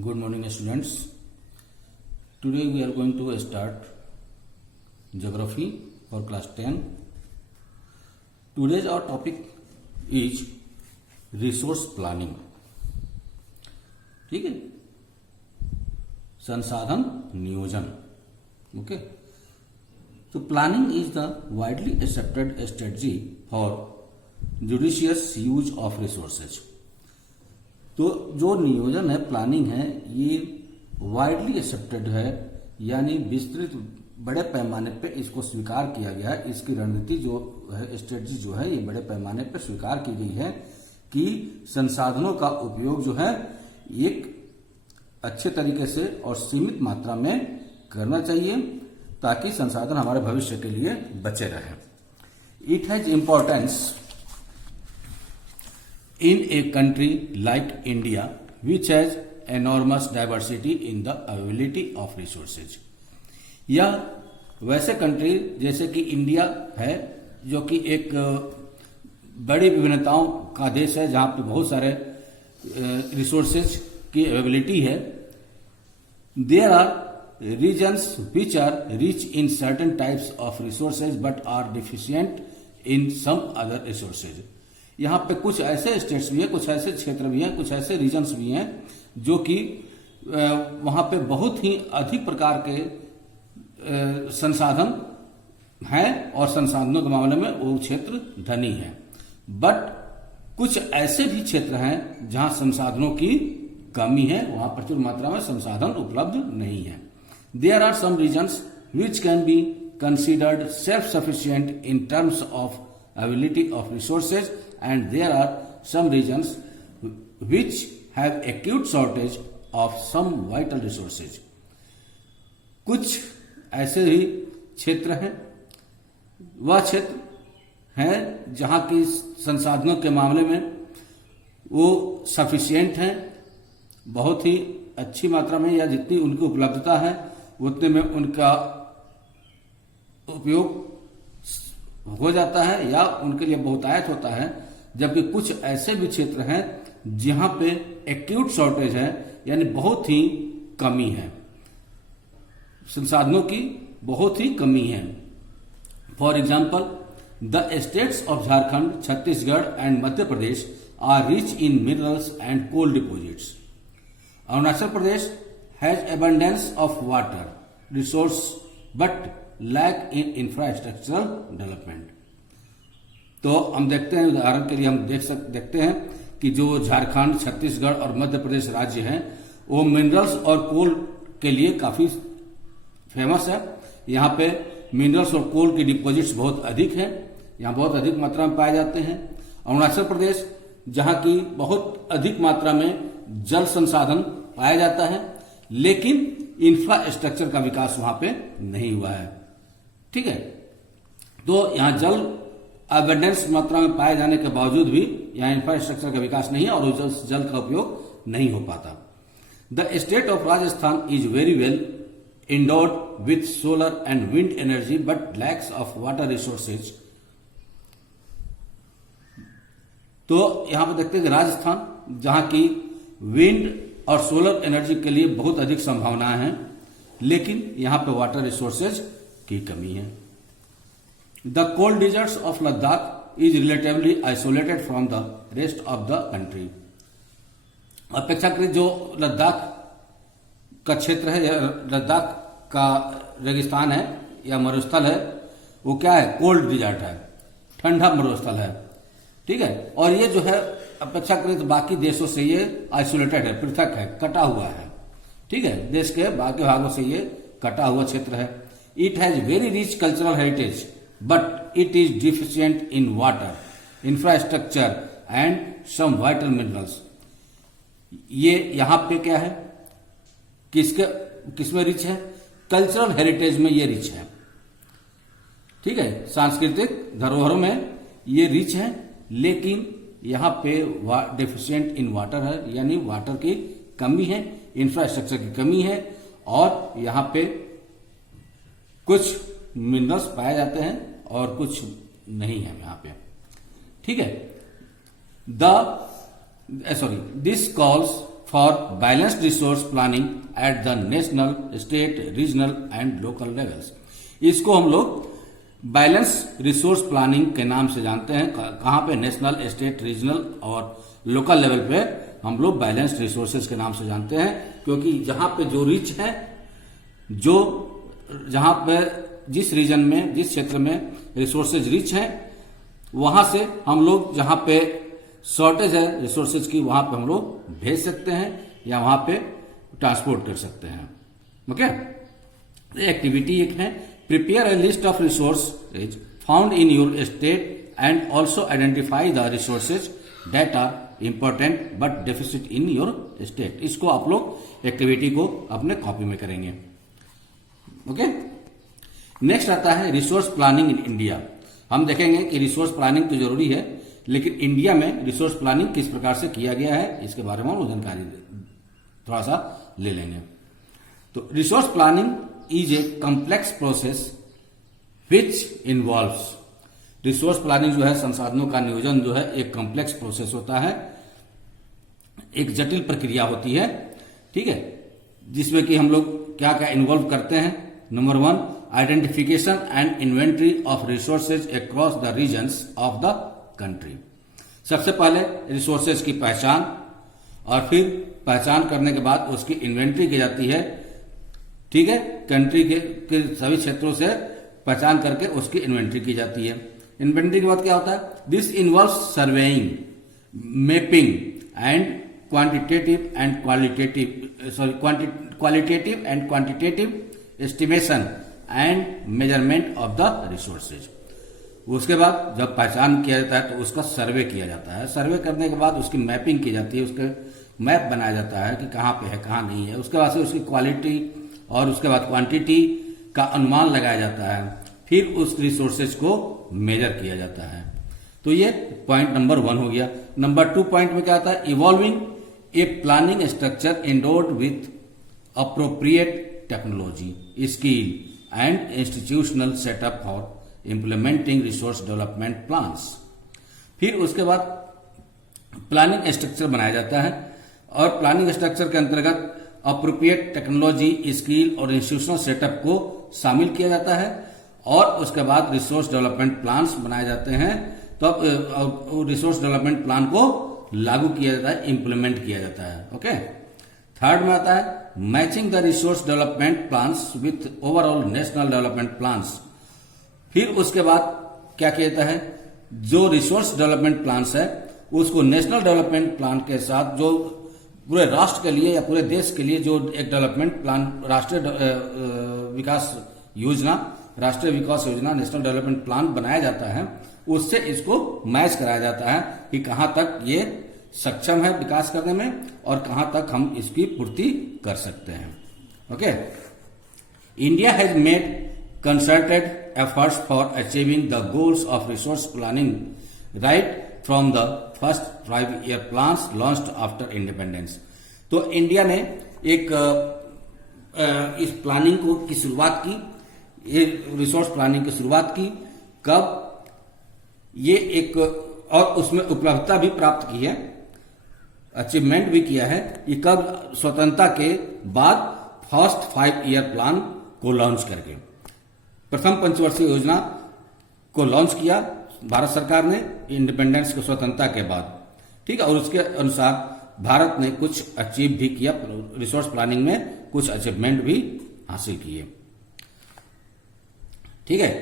Good morning, students. Today we are going to start geography for class 10. Today's our topic is resource planning. ठीक है, संसाधन नियोजन. Okay. So planning is the widely accepted strategy for judicious use of resources. तो जो नियोजन है, planning है, ये वाइडली एक्सेप्टेड है, यानी विस्तृत बड़े पैमाने पे इसको स्वीकार किया गया है. इसकी रणनीति जो है, स्ट्रेटजी जो है, ये बड़े पैमाने पे स्वीकार की गई है कि संसाधनों का उपयोग जो है एक अच्छे तरीके से और सीमित मात्रा में करना चाहिए ताकि संसाधन हमारे भविष्य के लिए बचे रहे. It has importance in a country like India, which has enormous diversity in the availability of resources. या वैसे कंट्री जैसे कि इंडिया है, जो कि एक बड़ी विभिन्नताओं का देश है, जहां पे बहुत सारे रिसोर्सेज की अवेलेबिलिटी है. There are regions which are rich in certain types of resources but are deficient in some other resources. यहाँ पे कुछ ऐसे स्टेट्स भी हैं, कुछ ऐसे क्षेत्र भी हैं, कुछ ऐसे रीजन्स भी हैं जो कि वहां पे बहुत ही अधिक प्रकार के संसाधन हैं और संसाधनों के मामले में वो क्षेत्र धनी है. बट कुछ ऐसे भी क्षेत्र हैं जहां संसाधनों की कमी है, वहां प्रचुर मात्रा में संसाधन उपलब्ध नहीं है. There are some regions which can be considered self sufficient in terms of availability of resources, and there are some regions which have acute shortage of some vital resources. कुछ ऐसे ही क्षेत्र हैं, वह क्षेत्र हैं जहां की संसाधनों के मामले में वो सफिशिएंट हैं, बहुत ही अच्छी मात्रा में, या जितनी उनकी उपलब्धता है उतने में उनका उपयोग हो जाता है या उनके लिए बहुतायत होता है. जबकि कुछ ऐसे भी क्षेत्र हैं जहां पे एक्यूट शॉर्टेज है, यानी बहुत ही कमी है, संसाधनों की बहुत ही कमी है. For example, the states of Jharkhand, Chhattisgarh and Madhya Pradesh are rich in minerals and coal deposits. Arunachal Pradesh has abundance of water resource but lack in infrastructural development. तो हम देखते हैं, उदाहरण के लिए हम देखते हैं कि जो झारखंड, छत्तीसगढ़ और मध्य प्रदेश राज्य हैं, वो मिनरल्स और कोल के लिए काफी फेमस है. यहाँ पे मिनरल्स और कोल की डिपॉजिट्स बहुत अधिक हैं, यहाँ बहुत अधिक मात्रा में पाए जाते हैं. अरुणाचल प्रदेश, जहाँ की बहुत अधिक मात्रा में जल संसाधन पाया जाता है, लेकिन इंफ्रास्ट्रक्चर का विकास वहां पे नहीं हुआ है. ठीक है, तो यहां जल अबंडेंस मात्रा में पाए जाने के बावजूद भी यहां इंफ्रास्ट्रक्चर का विकास नहीं है और उस जल का उपयोग नहीं हो पाता. The state of Rajasthan is very well endured with solar and wind energy but lakhs of water resources. तो यहां पर देखते हैं कि राजस्थान, जहां की विंड और सोलर एनर्जी के लिए बहुत अधिक संभावनाएं हैं, लेकिन यहां पे वाटर रिसोर्सेज की कमी है. The cold deserts of Ladakh is relatively isolated from the rest of the country. अपेक्षाकृत जो लद्दाख का क्षेत्र है, लद्दाख का रेगिस्तान है या मरुस्थल है, वो क्या है? कोल्ड डिजर्ट है, ठंडा मरुस्थल है. ठीक है, और ये जो है अपेक्षाकृत बाकी देशों से ये आइसोलेटेड है, पृथक है, कटा हुआ है. ठीक है, देश के बाकी भागों से ये कटा हुआ क्षेत्र है. It has very rich cultural heritage but it is deficient in water, infrastructure and some vital minerals. ये यहां पे क्या है, किसमें रिच है? कल्चरल हेरिटेज में ये रिच है. ठीक है, सांस्कृतिक धरोहरों में ये रिच है, लेकिन यहां पे डेफिशिएंट इन वाटर है, यानी वाटर की कमी है, इंफ्रास्ट्रक्चर की कमी है, और यहां पे कुछ मिनरल्स पाए जाते हैं और कुछ नहीं है यहां पे. ठीक है, this calls for balanced resource planning at the national, state, regional and local levels. इसको हम लोग बैलेंस रिसोर्स प्लानिंग के नाम से जानते हैं। कहां पे? नेशनल, स्टेट, रीजनल और लोकल लेवल पे हम लोग बैलेंस्ड रिसोर्सेज के नाम से जानते हैं, क्योंकि जहां पे जो रिच है, जहां पे जिस रीजन में, जिस क्षेत्र में रिसोर्सेज रिच है, वहां से हम लोग जहां पे शॉर्टेज है रिसोर्सेज की, वहां पे हम लोग भेज सकते हैं या वहां पे ट्रांसपोर्ट कर सकते हैं। ओके, एक्टिविटी एक है, prepare a list of resources found in your state and also identify the resources that are important but deficit in your state. इसको आप लोग एक्टिविटी को अपने कॉपी में करेंगे। ओके, नेक्स्ट आता है रिसोर्स प्लानिंग इन इंडिया। हम देखेंगे कि रिसोर्स प्लानिंग तो जरूरी है, लेकिन इंडिया में रिसोर्स प्लानिंग किस प्रकार से किया गया है, इसके बारे में हम जानकारी थोड़ा सा ले लेंगे। तो resource planning is a complex process which involves, resource planning जो है, संसाधनों का नियोजन जो है, एक कॉम्प्लेक्स प्रोसेस होता है, एक जटिल प्रक्रिया होती है। ठीक है, जिसमें कि हम लोग क्या क्या इन्वॉल्व करते हैं। Number 1, identification and inventory of resources across the regions of the country. सबसे पहले रिसोर्सेज की पहचान, और फिर पहचान करने के बाद उसकी इन्वेंट्री की जाती है। ठीक है, कंट्री के सभी क्षेत्रों से पहचान करके उसकी इन्वेंट्री की जाती है। इन्वेंट्री के बाद क्या होता है? This involves surveying, mapping and quantitative and qualitative and quantitative estimation and measurement of the resources. उसके बाद जब पहचान किया जाता है तो उसका सर्वे किया जाता है। सर्वे करने के बाद उसकी मैपिंग की जाती है, उसके मैप बनाया जाता है कि कहाँ पे है, कहाँ नहीं है। उसके बाद से उसकी क्वालिटी और उसके बाद क्वांटिटी का अनुमान लगाया जाता है, फिर उस रिसोर्सेज को मेजर किया जाता है। तो ये पॉइंट नंबर 1 हो गया। नंबर 2 पॉइंट में क्या आता है? Evolving a planning structure endowed with appropriate technology, skill and institutional setup for implementing resource development plans. फिर उसके बाद प्लानिंग स्ट्रक्चर बनाया जाता है, और प्लानिंग स्ट्रक्चर के अंतर्गत अप्रोप्रिएट टेक्नोलॉजी, स्किल और इंस्टीट्यूशनल सेटअप को शामिल किया जाता है, और उसके बाद रिसोर्स डेवलपमेंट प्लान्स बनाए जाते हैं। तो अब रिसोर्स डेवलपमेंट प्लान को लागू किया जाता है, इंप्लीमेंट किया जाता है। ओके, थर्ड में आता है matching the resource development plans with overall national development plans. फिर उसके बाद क्या किया जाता है? जो रिसोर्स डेवलपमेंट प्लान्स है उसको नेशनल डेवलपमेंट प्लान के साथ, जो पूरे राष्ट्र के लिए या पूरे देश के लिए जो एक डेवलपमेंट प्लान, राष्ट्रीय विकास योजना नेशनल डेवलपमेंट प्लान बनाया जाता है, उससे इसको मैच कराया जाता है कि कहां तक ये सक्षम है विकास करने में और कहां तक हम इसकी पूर्ति कर सकते हैं। Okay, India has made concerted efforts for achieving the goals of resource planning right from the first 5-year plans launched after independence। तो इंडिया ने एक इस प्लानिंग की शुरुआत की, ये रिसोर्स प्लानिंग की शुरुआत की कब? ये एक, और उसमें उपलब्धता भी प्राप्त की है, अचीवमेंट भी किया है। ये कब? स्वतंत्रता के बाद फर्स्ट 5-year प्लान को लॉन्च करके, प्रथम पंचवर्षीय योजना को लॉन्च किया भारत सरकार ने इंडिपेंडेंस को, स्वतंत्रता के बाद। ठीक है, और उसके अनुसार भारत ने कुछ अचीव भी किया, रिसोर्स प्लानिंग में कुछ अचीवमेंट भी हासिल किए। ठीक है,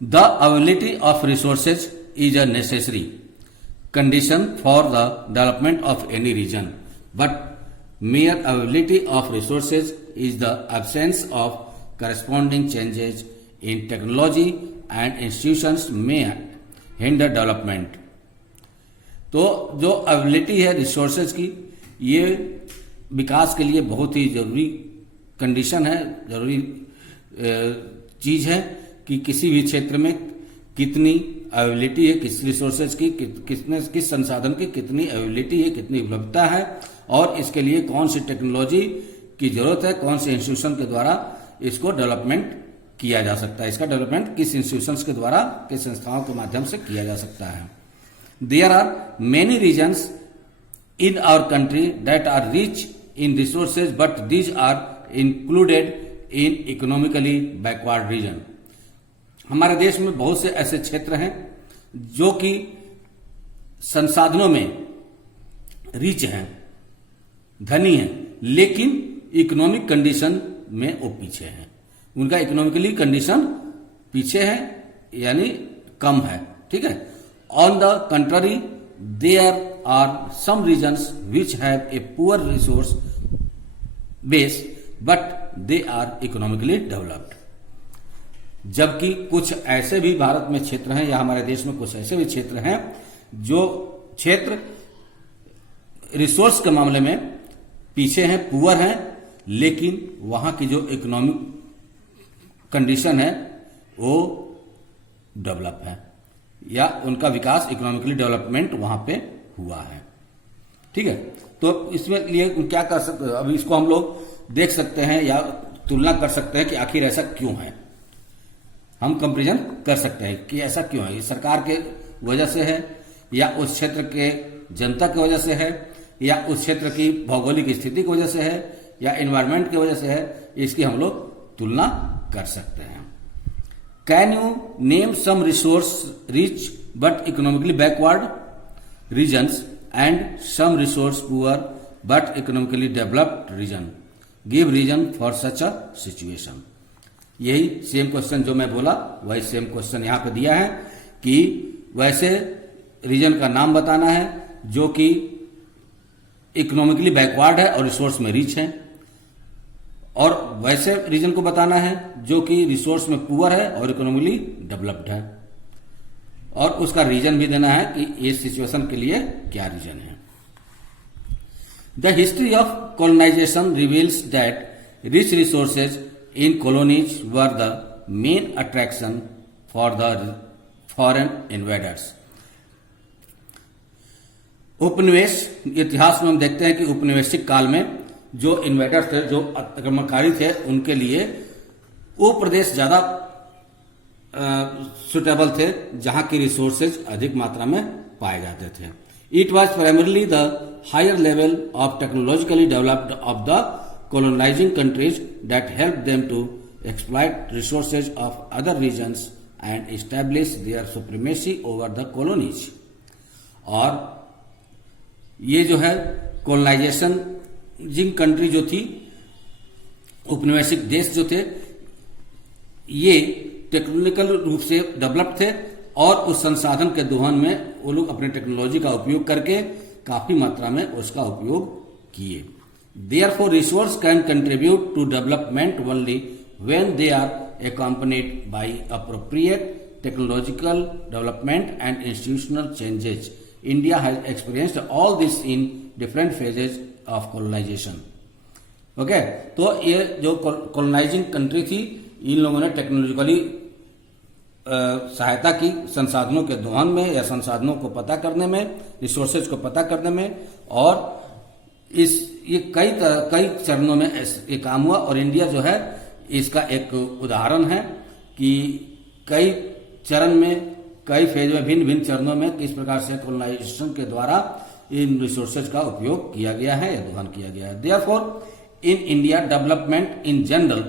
the availability of resources is a necessary condition for the development of any region, but mere availability of resources is the absence of corresponding changes in technology and institutions may hinder development। तो जो availability है resources की, ये विकास के लिए बहुत ही जरूरी condition है, जरूरी चीज है कि किसी भी क्षेत्र में कितनी अवेलेबिलिटी है, किस रिसोर्सेज की, किस संसाधन की कितनी अवेलेबिलिटी है, कितनी उपलब्धता है, और इसके लिए कौन सी टेक्नोलॉजी की जरूरत है, कौन से इंस्टीट्यूशन के द्वारा इसको डेवलपमेंट किया जा सकता है, इसका डेवलपमेंट किस इंस्टीट्यूशंस के द्वारा, किस संस्थाओं के माध्यम से किया जा सकता है। There are many regions in our country that are rich in resources, but these are included in economically backward region. हमारे देश में बहुत से ऐसे क्षेत्र हैं जो कि संसाधनों में रिच हैं, धनी हैं, लेकिन इकोनॉमिक कंडीशन में वो पीछे हैं। उनका इकोनॉमिकली कंडीशन पीछे है, यानी कम है। ठीक है। On the contrary, there are some regions which have a poor resource base but they are economically developed. जबकि कुछ ऐसे भी भारत में क्षेत्र हैं या हमारे देश में कुछ ऐसे भी क्षेत्र हैं जो क्षेत्र रिसोर्स के मामले में पीछे हैं, पुअर हैं, लेकिन वहां की जो इकोनॉमिक कंडीशन है वो डेवलप है, या उनका विकास इकोनॉमिकली डेवलपमेंट वहां पे हुआ है। ठीक है। तो इसमें लिए क्या कर सकते हैं, अभी इसको हम लोग देख सकते हैं या तुलना कर सकते हैं कि आखिर ऐसा क्यों है। हम कंपैरिजन कर सकते हैं कि ऐसा क्यों है। ये सरकार के वजह से है, या उस क्षेत्र के जनता की वजह से है, या उस क्षेत्र की भौगोलिक स्थिति की वजह से है, या एनवायरमेंट की वजह से है। इसकी हम लोग तुलना कर सकते हैं। Can you name some resource rich but economically backward regions and some resource poor but economically developed region? Give reason for such a situation. यही सेम क्वेश्चन जो मैं बोला वही सेम क्वेश्चन यहां पे दिया है कि वैसे रीजन का नाम बताना है जो कि इकोनॉमिकली बैकवर्ड है और रिसोर्स में रिच है, और वैसे रीजन को बताना है जो कि रिसोर्स में पुअर है और इकोनॉमिकली डेवलप्ड है, और उसका रीजन भी देना है कि इस सिचुएशन के लिए क्या रीजन है। The history of colonization reveals that rich resources in colonies were the main attraction for the foreign invaders. उपनिवेश इतिहास में हम देखते हैं कि उपनिवेशिक काल में जो इन्वेडर्स थे, जो आक्रमणकारी थे, उनके लिए वो प्रदेश ज्यादा सुटेबल थे जहां की रिसोर्सेज अधिक मात्रा में पाए जाते थे। It was primarily the higher level of technologically developed of the colonizing countries that helped them to exploit resources of other regions and establish their supremacy over the colonies. और ये जो है कॉलोनाइजेशन जिन कंट्री जो थी, उपनिवेशिक देश जो थे, ये टेक्निकल रूप से डेवलप थे और उस संसाधन के दोहन में वो लोग अपने टेक्नोलॉजी का उपयोग करके काफी मात्रा में उसका उपयोग किए। Therefore, resource can contribute to development only when they are accompanied by appropriate technological development and institutional changes. India has experienced all this in different phases of colonization. Okay, तो ये जो colonizing country थी, इन लोगों ने technologically सहायता की संसाधनों के दोहन में या संसाधनों को पता करने में, रिसोर्सेज को पता करने में, और ये कई चरणों में ये काम हुआ। और इंडिया जो है इसका एक उदाहरण है कि कई चरण में, कई फेज में, भिन्न भिन्न चरणों में किस प्रकार से कॉलोनाइजेशन के द्वारा इन रिसोर्सेज का उपयोग किया गया है या दोहन किया गया है। Therefore in India development in general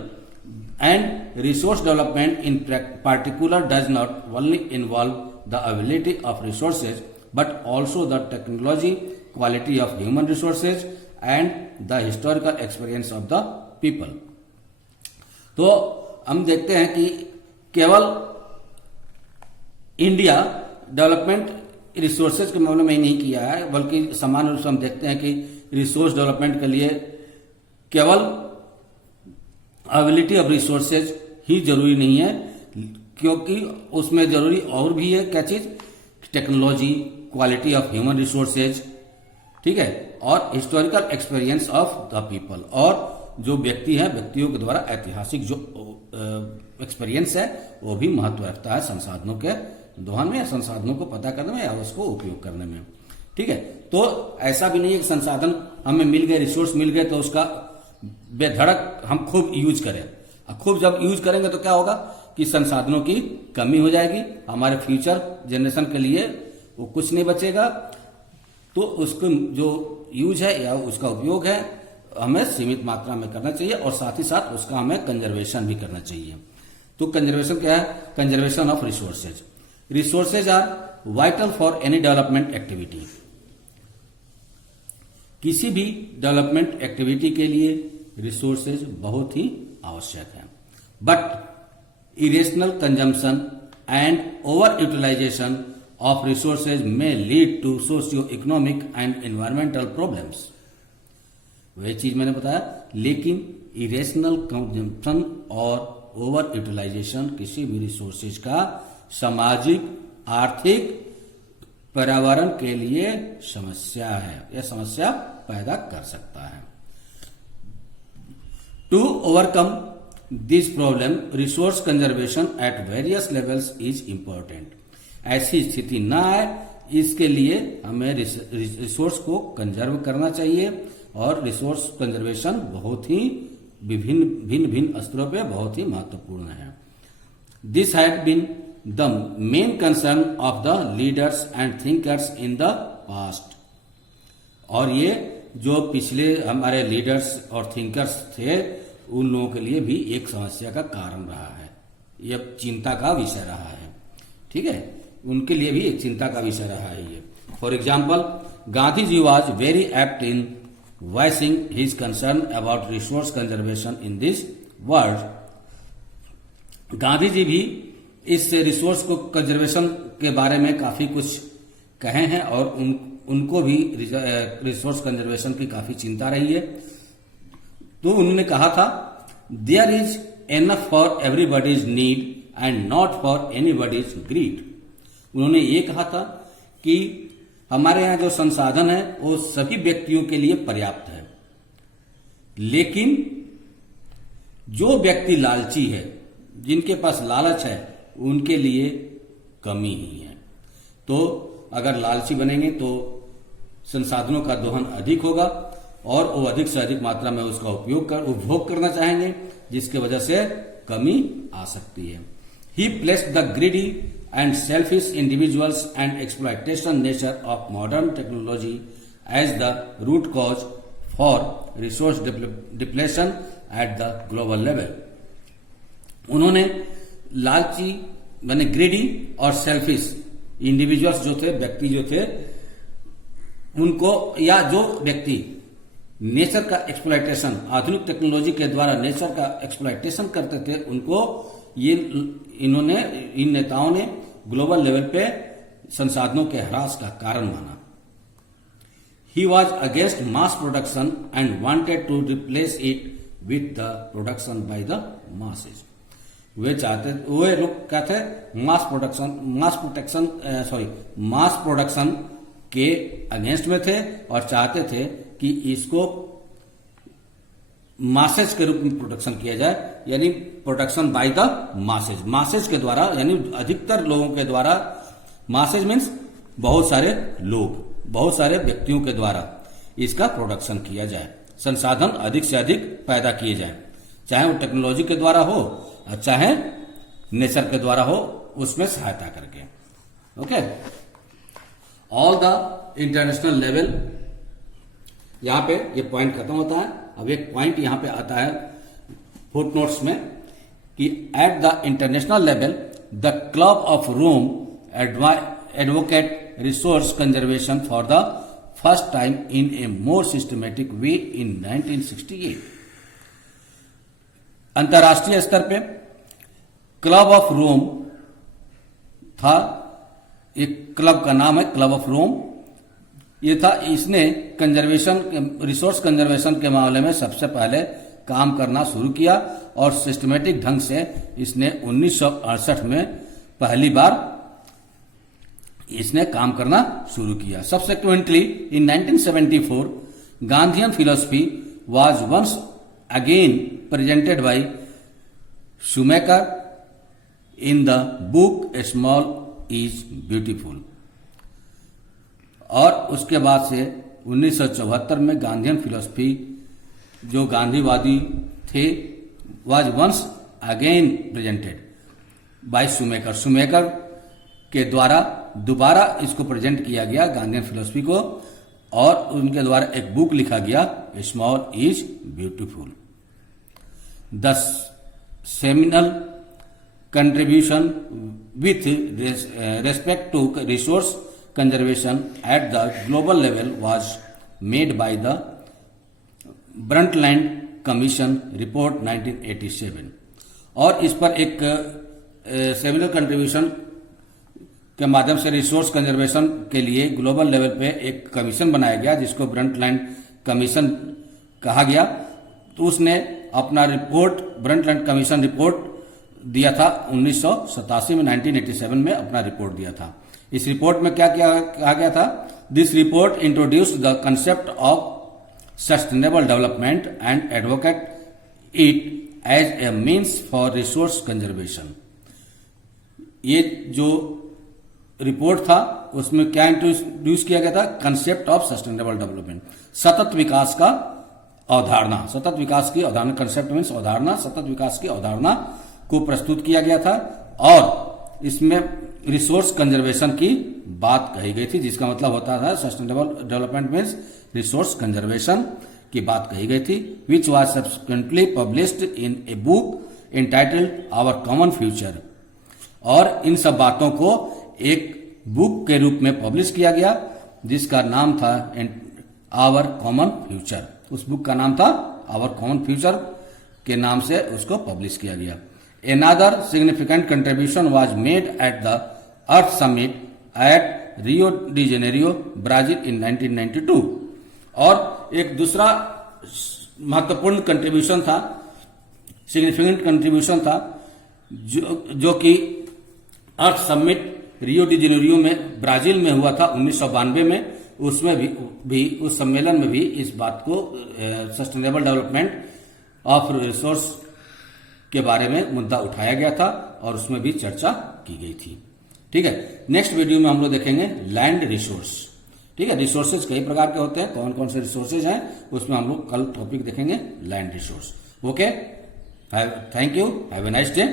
and resource development in particular does not only involve the availability of resources but also the technology, quality of human resources and the historical experience of the people. तो हम देखते हैं कि केवल India development resources के मामले में ही नहीं किया है, बल्कि सामान्य रूप से हम देखते हैं कि रिसोर्स डेवलपमेंट के लिए केवल अवेलेबिलिटी ऑफ रिसोर्सेज ही जरूरी नहीं है, क्योंकि उसमें जरूरी और भी है क्या चीज, technology, quality of human resources, ठीक है, और historical experience of the people, और जो व्यक्ति है, व्यक्तियों के द्वारा ऐतिहासिक जो एक्सपीरियंस है वो भी महत्व रखता है संसाधनों के दोहन में या संसाधनों को पता करने में या उसको उपयोग करने में। ठीक है। तो ऐसा भी नहीं है कि संसाधन हमें मिल गए, रिसोर्स मिल गए तो उसका बेधड़क हम खूब यूज करें। खूब जब यूज करेंगे तो क्या होगा कि संसाधनों की कमी हो जाएगी, हमारे फ्यूचर जनरेशन के लिए वो कुछ नहीं बचेगा। तो उसको जो यूज है या उसका उपयोग है हमें सीमित मात्रा में करना चाहिए और साथ ही साथ उसका हमें कंजर्वेशन भी करना चाहिए। तो कंजर्वेशन क्या है? Conservation of resources. Resources are vital for any development activity. किसी भी डेवलपमेंट एक्टिविटी के लिए रिसोर्सेज बहुत ही आवश्यक है। But irrational consumption and over utilization of resources may lead to socio-economic and environmental problems। वही चीज मैंने बताया, लेकिन इरेशनल कंजम्पशन और ओवर यूटिलाइजेशन किसी भी रिसोर्सेज का सामाजिक, आर्थिक, पर्यावरण के लिए समस्या है, यह समस्या पैदा कर सकता है। To overcome this problem resource conservation at various levels is important. ऐसी स्थिति न आए इसके लिए हमें रिसोर्स को कंजर्व करना चाहिए और रिसोर्स कंजर्वेशन बहुत ही भिन्न स्तरों पे बहुत ही महत्वपूर्ण है। This had been the main concern of the leaders and thinkers in the past. और ये जो पिछले हमारे लीडर्स और थिंकर्स थे उन लोगों के लिए भी एक समस्या का कारण रहा है, यह चिंता का विषय रहा है। ठीक है, उनके लिए भी एक चिंता का विषय रहा है ये। For example, Gandhi ji was very apt in voicing his concern about resource conservation in this world. Gandhi ji भी इस रिसोर्स को कंजर्वेशन के बारे में काफी कुछ कहे हैं और उनको भी रिसोर्स कंजर्वेशन की काफी चिंता रही है। तो उन्होंने कहा था, there is enough for everybody's need and not for anybody's greed. उन्होंने ये कहा था कि हमारे यहाँ जो संसाधन है वो सभी व्यक्तियों के लिए पर्याप्त है, लेकिन जो व्यक्ति लालची है, जिनके पास लालच है, उनके लिए कमी ही है। तो अगर लालची बनेंगे तो संसाधनों का दोहन अधिक होगा और वो अधिक से अधिक मात्रा में उसका उपभोग करना चाहेंगे, जिसके वजह से कमी आ सकती है। ही placed the greedy and selfish individuals and exploitation nature of modern technology as the root cause for resource depletion at the global level। उन्होंने लालची माने ग्रीडी और सेल्फिश इंडिविजुअल्स जो थे, व्यक्ति जो थे, उनको या जो व्यक्ति नेचर का एक्सप्लॉयटेशन, आधुनिक टेक्नोलॉजी के द्वारा नेचर का एक्सप्लॉयटेशन करते थे, उनको इन नेताओं ने ग्लोबल लेवल पे संसाधनों के ह्रास का कारण माना। He was against mass production and wanted to replace it with the production by the masses. वे लोग कहते मास प्रोडक्शन के अगेंस्ट में थे और चाहते थे कि इसको मासेज के रूप में प्रोडक्शन किया जाए, यानी प्रोडक्शन बाय द मासेज के द्वारा, यानी अधिकतर लोगों के द्वारा। मासेज मीन्स बहुत सारे लोग, बहुत सारे व्यक्तियों के द्वारा इसका प्रोडक्शन किया जाए, संसाधन अधिक से अधिक पैदा किए जाए, चाहे वो टेक्नोलॉजी के द्वारा हो और चाहे नेचर के द्वारा हो, उसमें सहायता करके। Okay, all the international level, यहां पे ये पॉइंट खत्म होता है। अब एक पॉइंट यहां पे आता है फुटनोट्स में कि at the international level the club of Rome advocate resource conservation for the first time in a more systematic way in 1968। अंतर्राष्ट्रीय स्तर पे क्लब ऑफ रोम था, एक क्लब का नाम है क्लब ऑफ रोम, ये था। इसने कंजर्वेशन, रिसोर्स कंजर्वेशन के मामले में सबसे पहले काम करना शुरू किया और सिस्टमेटिक ढंग से इसने 1968 में पहली बार इसने काम करना शुरू किया। Subsequently in 1974 Gandhian philosophy was once again presented by Schumacher in the book a small is beautiful. और उसके बाद से 1974 में गांधीयन फिलोसफी, जो गांधीवादी थे, was once again presented by Schumacher. Schumacher के द्वारा दोबारा इसको प्रेजेंट किया गया गांधीयन फिलोसफी को, और उनके द्वारा एक बुक लिखा गया small is beautiful. The seminal contribution with respect to resource conservation at the global level was made by the Brundtland commission report 1987। और इस पर एक सेमिनल कंट्रीब्यूशन के माध्यम से रिसोर्स कंजर्वेशन के लिए ग्लोबल लेवल पे एक कमीशन बनाया गया जिसको ब्रंटलैंड कमीशन कहा गया। तो उसने अपना रिपोर्ट, ब्रंटलैंड कमीशन रिपोर्ट दिया था 1987 में, 1987 में अपना रिपोर्ट दिया था। इस रिपोर्ट में क्या क्या कहा गया था? This report introduced the concept of sustainable development and advocate it as a means for resource conservation. ये जो रिपोर्ट था उसमें क्या इंट्रोड्यूस किया गया था? कंसेप्ट ऑफ सस्टेनेबल डेवलपमेंट, सतत विकास का अवधारणा, सतत विकास की अवधारणा, कंसेप्ट मीन्स अवधारणा, सतत विकास की अवधारणा को प्रस्तुत किया गया था। और इसमें रिसोर्स कंजर्वेशन की बात कही गई थी, जिसका मतलब होता था sustainable development means resource conservation की बात कही गई थी, which was subsequently published in a book entitled our common future. और इन सब बातों को एक बुक के रूप में पब्लिश किया गया जिसका नाम था आवर कॉमन फ्यूचर। उस बुक का नाम था आवर कॉमन फ्यूचर के नाम से उसको पब्लिश किया गया। Another significant contribution was made at the Earth Summit at Rio de Janeiro, Brazil in 1992। और एक दूसरा महत्वपूर्ण कंट्रीब्यूशन था, सिग्निफिकेंट कंट्रीब्यूशन था, जो कि अर्थ समिट रियो डी जेनेरियो में ब्राजील में हुआ था 1992 में। उसमें भी उस सम्मेलन में भी इस बात को सस्टेनेबल डेवलपमेंट ऑफ रिसोर्स के बारे में मुद्दा उठाया गया था और उसमें भी चर्चा की गई थी। ठीक है, नेक्स्ट वीडियो में हम लोग देखेंगे लैंड रिसोर्स। ठीक है, रिसोर्सेज कई प्रकार के होते हैं, कौन कौन से रिसोर्सेज हैं उसमें हम लोग कल टॉपिक देखेंगे land resource. Okay, thank you, have a nice day.